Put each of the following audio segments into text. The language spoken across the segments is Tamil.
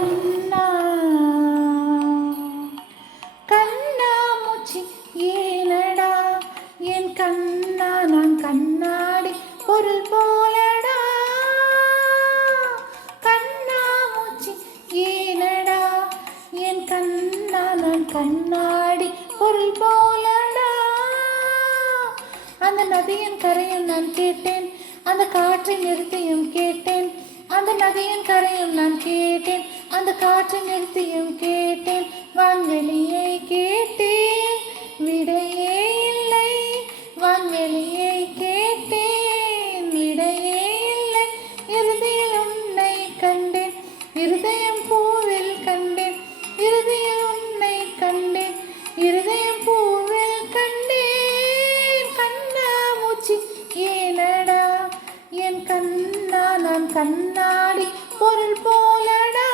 கண்ணா கண்ணா மூச்சி ஏனடா என் கண்ணா நான் கண்ணாடி பொருள் போலடா கண்ணா மூச்சி ஏனடா என் கண்ணா நான் கண்ணாடி பொருள் போலடா அந்த நதியின் கரையும் நான் கேட்டேன் அந்த காற்றின் நிறுத்தியும் கேட்டேன் அந்த நதியின் கரையும் நான் கேட்டேன் அந்த காற்றின் நிறுத்தியும் கேட்டேன் வான்வெளியை கேட்டேன் விடையே இல்லை வான்வெளியை கேட்டேன் விடையே இல்லை இறுதியில் உன்னை கண்டேன் இருதயம் பூவில் கண்டேன் இறுதியில் உன்னை கண்டேன் இருதயம் பூவில் கண்டேன் கண்ணா மூச்சி ஏனடா என் கண்ணா நான் கண்ணாடி பொருள் போலடா.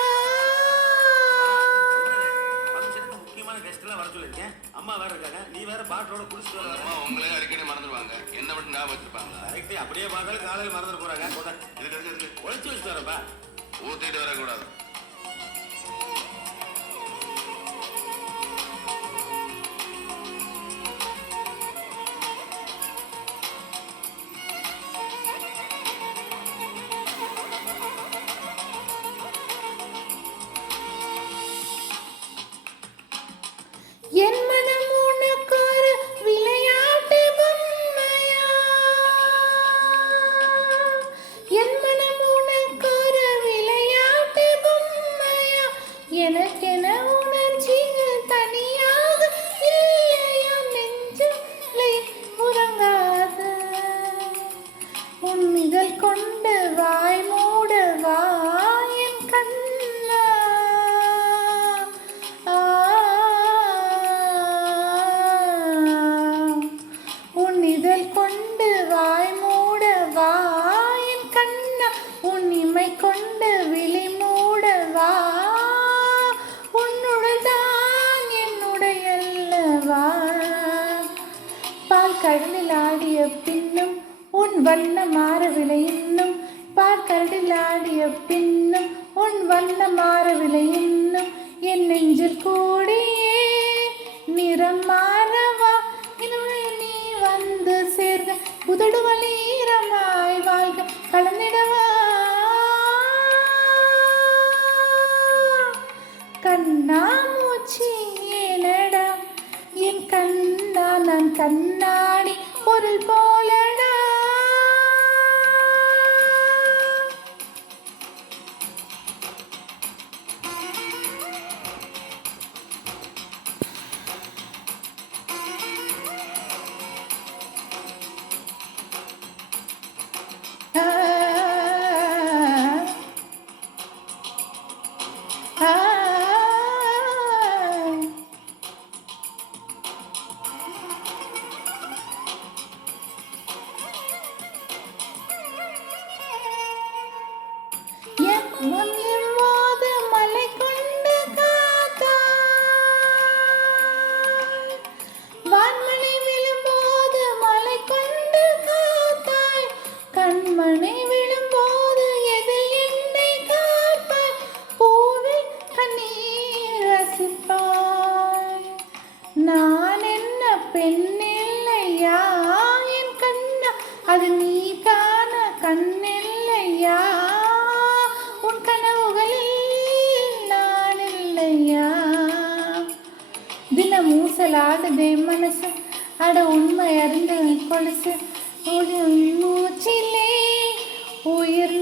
முக்கியமான கெஸ்ட் எல்லாம் வர சொல்லிருக்கேன். அம்மா வேற இருக்காங்க. நீ வேற பாட்டோட குடிச்சிட்டு வர. அம்மா உங்களே அடிக்கடி மறந்துடுவாங்க. என்ன மட்டும் ஞாபகம் வச்சிருப்பாங்க. கரெக்ட். அப்படியே பார்த்தாலும் காலையில மறந்துட போறாங்க. இதுக்கு ஒழிச்சு வச்சுட்டு வரப்பா. ஊத்திட்டு வரக்கூடாது. என் மனம் உனக்கொரு விளையாட்டு பொம்மையா என் மனம் உனக்கொரு விளையாட்டு பொம்மையா எனக்கென உணர்ச்சிகள் தனியாக இல்லையா நெஞ்சில்லை உறங்காது உன் இதழ் கொண்டு வாய் மூடவா என் கண்ணா இதழ் கொண்டு வாய் மூடவா என் கண்ணா உன் இமை கொண்டு விழி மூடவா உன்னுடையதான் என்னுடையல்லவா பால் கடலில் ஆடிய பின்னும் உன் வண்ணம் மாறவில்லை இன்னும் பால் கடலில் ஆடிய பின்னும் உன் வண்ணம் மாறவில்லை இன்னும் என் நெஞ்சில் கூடியே நிறம் மாறவா வந்து சேர்க புதடு வலீரமாய் வாழ்க கலந்திடவா கண்ணா மூச்சி ஏனடா என் கண்ணா நான் கண்ணாடி பொருள் போலடா மலை கொண்டு காத்தாய் வான்மணி விழும்போது மலை கொண்டு காத்தாய் கண்மணி விழும்போது எதில் என்னை காப்பாய் பூவில் கண்ணீர் ரசிப்பாய் நான் என்ன பெண் இல்லையா என் கண்ணா அது நீ காண கண்ணில்லையா உன் கனவுகளில் நான் இல்லையா தினம் ஊசலாடுதே மனசு அட உண்மை அறிந்து கொலுசு மூச்சிலே உயிர்